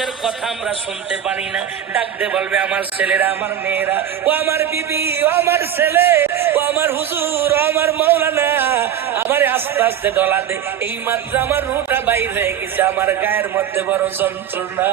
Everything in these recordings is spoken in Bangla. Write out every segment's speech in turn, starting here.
মানুষের কথা আমরা শুনতে পারি না। ডাকতে বলবে আমার ছেলেরা, আমার মেয়েরা, ও আমার বিবি, ও আমার ছেলে, ও আমার হুজুর, ও আমার মাওলানা, আমারে আস্তে আস্তে ডলা দে। এই মাত্র আমার রুটা বাইর হয়ে গেছে, আমার গায়ের মধ্যে বড় যন্ত্রণা।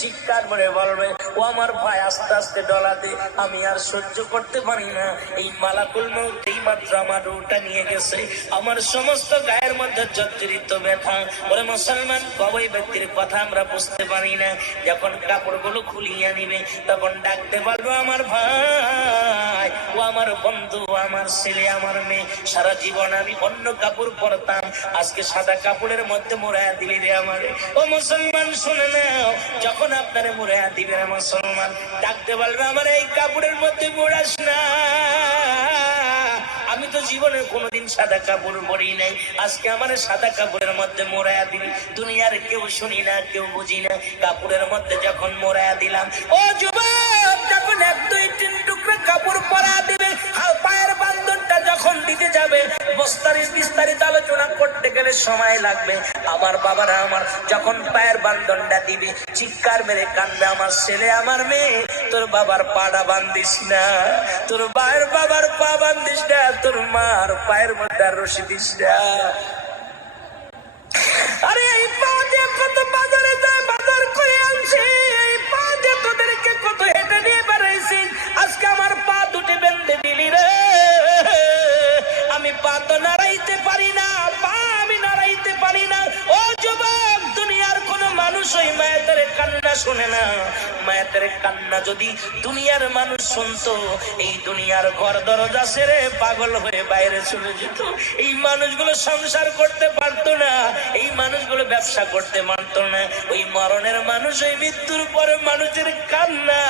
চিৎকার করে বলবে ও আমার ভাই আস্তে আস্তে ডলাতে, আমি আর সহ্য করতে পারি না। এই মালাকুল মউত এই মাত্র আমার রূহটা নিয়ে গেছে, আমার সমস্ত গায়ের মধ্যে জর্জরিত ব্যথা। ওরে মুসলমান, কবই ব্যক্তির কথা আমরা বুঝতে পারি না। যখন কাপড়গুলো খুলিয়ে নিবে তখন ডাকতে পারবো আমার ভাই, ও আমার বন্ধু, আমার ছেলে, আমার মেয়ে। সারা জীবন আমি অন্য কাপড় পরতাম, আজকে সাদা কাপড়ের মধ্যে মোড়ায়া দিলি রে আমারে। ও মুসলমান শুনে নাও, যখন আপনারে মোড়ায়া দিবে না মুসলমান, ডাকতে বলবে আমার এই কাপড়ের মধ্যে মোড়াস না। আমি তো জীবনে কোনোদিন সাদা কাপড় পরি নাই, আজকে আমার সাদা কাপড়ের মধ্যে মোড়ায়া দিবি। দুনিয়ার কেউ শুনি না, কেউ বুঝি না, কাপড়ের মধ্যে যখন মোড়ায়া দিলাম, ও যুবক, যখন 1, 2, 3 টুকরা কাপড় পরা দিবে, পায়ের বান্ধনটা যখন দিতে যাবে, বিস্তারিত আলোচনা করতে গেলে সময় লাগবে। আমার বাবারা আমার যখন পায়ের বান্ধনটা দিবে, চিৎকার মেরে কান্দবে আমার ছেলে, আমার মেয়ে, তোর বাবার পাড়া বান্ধিস না, তোর মায়ের বাবার পা বান্ধিস না, তোর মার পায়ের মধ্যে আর রশি দিস না। আরে এই পা দিয়ে কত বাজারে যায়, বাজার করে আনছি, এই পা দিয়ে তোদেরকে কত হেঁটে নিয়ে বেড়াইছি, আজকে আমার পা দুটি বেঁধে দিলি রে। আমি পা তো নাড়াইতে পারি না, পা আমি নাড়াইতে পারি না। ও যুবক, দুনিয়ার কোন মানুষ ওই মায়ের কান্না শোনে না। মায়ের কান্না যদি দুনিয়ার মানুষ শুনতো, এই দুনিয়ার ঘর দরজা ছেড়ে পাগল হয়ে বাইরে চলে যেত। এই মানুষগুলো সংসার করতে পারতো না, এই মানুষগুলো ব্যবসা করতে পারতো না। ওই মরণের মানুষ, ওই মৃত্যুর পরে মানুষের কান্না,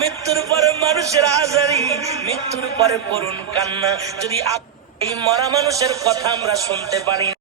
মৃত্যুর পরে মানুষের আজারি, মৃত্যুর পরে করুণ কান্না, যদি এই মরা মানুষের কথা আমরা শুনতে পারি।